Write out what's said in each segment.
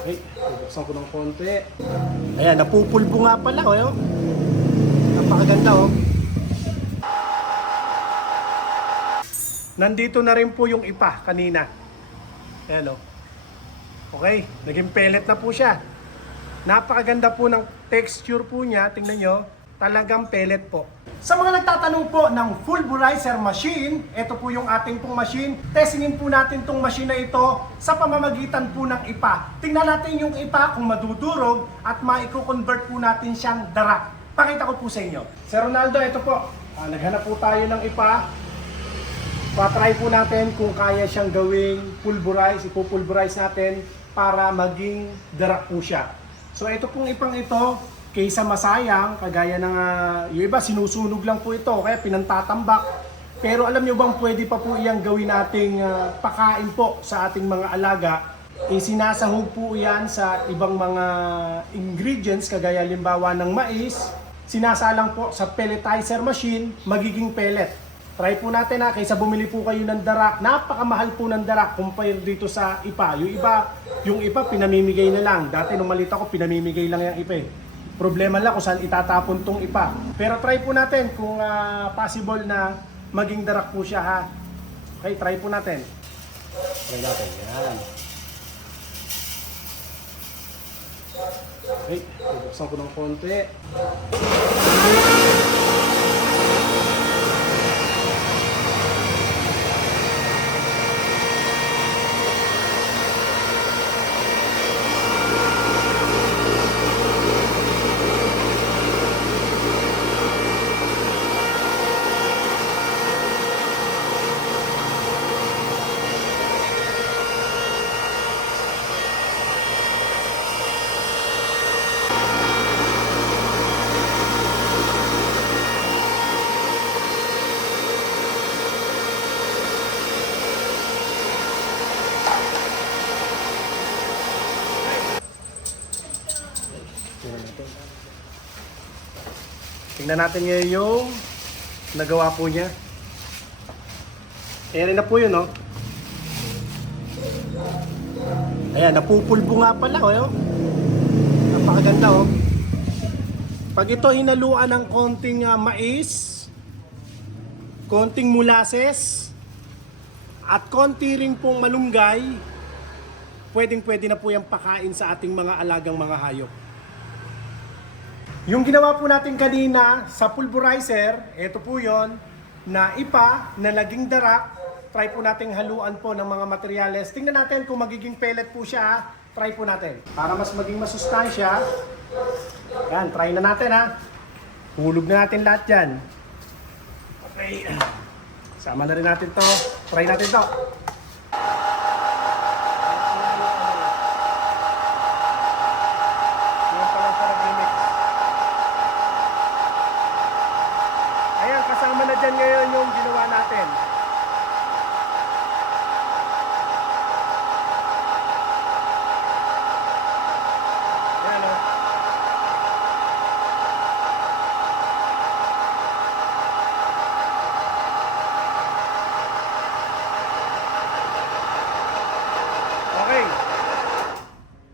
Okay, bubuksan ko ng konti. Ayan, napupulbo nga pala, oh. Napakaganda, oh. Nandito na rin po yung ipa kanina. Ayan, oh. Okay, naging pellet na po siya. Napakaganda po ng texture po niya. Tingnan nyo, talagang pellet po. Sa mga nagtatanong po ng pulverizer machine, ito po yung ating pong machine. Testingin po natin tong machine na ito sa pamamagitan po ng ipa. Tingnan natin yung ipa kung madudurog at maiko-convert po natin siyang darak. Pakita ko po sa inyo. Sir Ronaldo, ito po. Naghanap po tayo ng ipa. Pa-try po natin kung kaya siyang gawing pulverize. Ipupulverize natin para maging darak po siya. So ito pong ipang ito, kaysa masayang, kagaya ng yung iba sinusunog lang po ito, kaya pinantatambak. Pero alam nyo bang pwede pa po iyang gawin nating pakain po sa ating mga alaga? Sinasahog po yan sa ibang mga ingredients, kagaya limbawa ng mais, sinasalang po sa pelletizer machine, magiging pellet. Try po natin kaysa bumili po kayo ng darak. Napakamahal po ng darak compare dito sa ipa. Yung ipa pinamimigay na lang. Dati nung maliit ako, pinamimigay lang yung ipa. Problema lang kung saan itatapon tong ipa. Pero try po natin kung possible na maging darak po siya, ha. Okay, try po natin. Try natin. Yan. Okay, bubuksan ko ng konti. Tingnan natin ngayon yung nagawa po niya. Ayan na po yun, no? Ayan, napupulbo nga pala, oh. Napakaganda, oh. Pag ito hinaluan ng konting mais, konting molasses, at konti rin pong malunggay, pwedeng-pwede na po yung pakain sa ating mga alagang mga hayop. Yung ginawa po natin kanina sa pulverizer, ito po yon na ipa na naging darak. Try po nating haluan po ng mga materyales. Tingnan natin kung magiging pellet po siya. Try po natin. Para mas maging masustansya. Yan, try na natin, ha. Hulog na natin lahat yan. Okay. Sama na rin natin to. Try natin to. Kasama na dyan ngayon yung ginawa natin. Ayan, oh. Okay.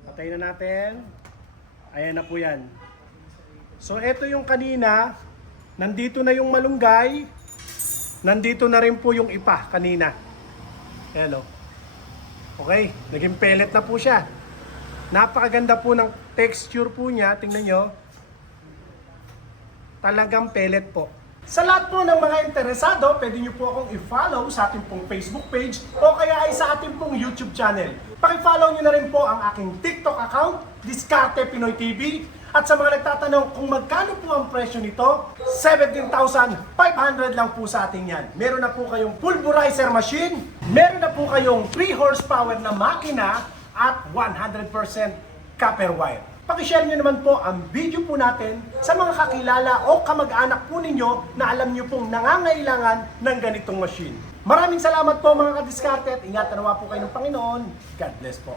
Patay na natin. Ayan na po yan. So ito yung kanina. Nandito na yung malunggay. Nandito na rin po yung ipa kanina. Ayan, o. Okay, naging pellet na po siya. Napakaganda po ng texture po niya. Tingnan nyo. Talagang pellet po. Sa lahat po ng mga interesado, pwede nyo po akong i-follow sa ating pong Facebook page o kaya ay sa ating pong YouTube channel. Paki-follow nyo na rin po ang aking TikTok account, Diskarte Pinoy TV. At sa mga nagtatanong kung magkano po ang presyo nito, 17,500 lang po sa ating yan. Meron na po kayong pulverizer machine, meron na po kayong 3 horsepower na makina at 100% copper wire. Paki-share nyo naman po ang video po natin sa mga kakilala o kamag-anak po ninyo na alam nyo pong nangangailangan ng ganitong machine. Maraming salamat po mga kadiskarte at ingatan nawa po kayo ng Panginoon. God bless po.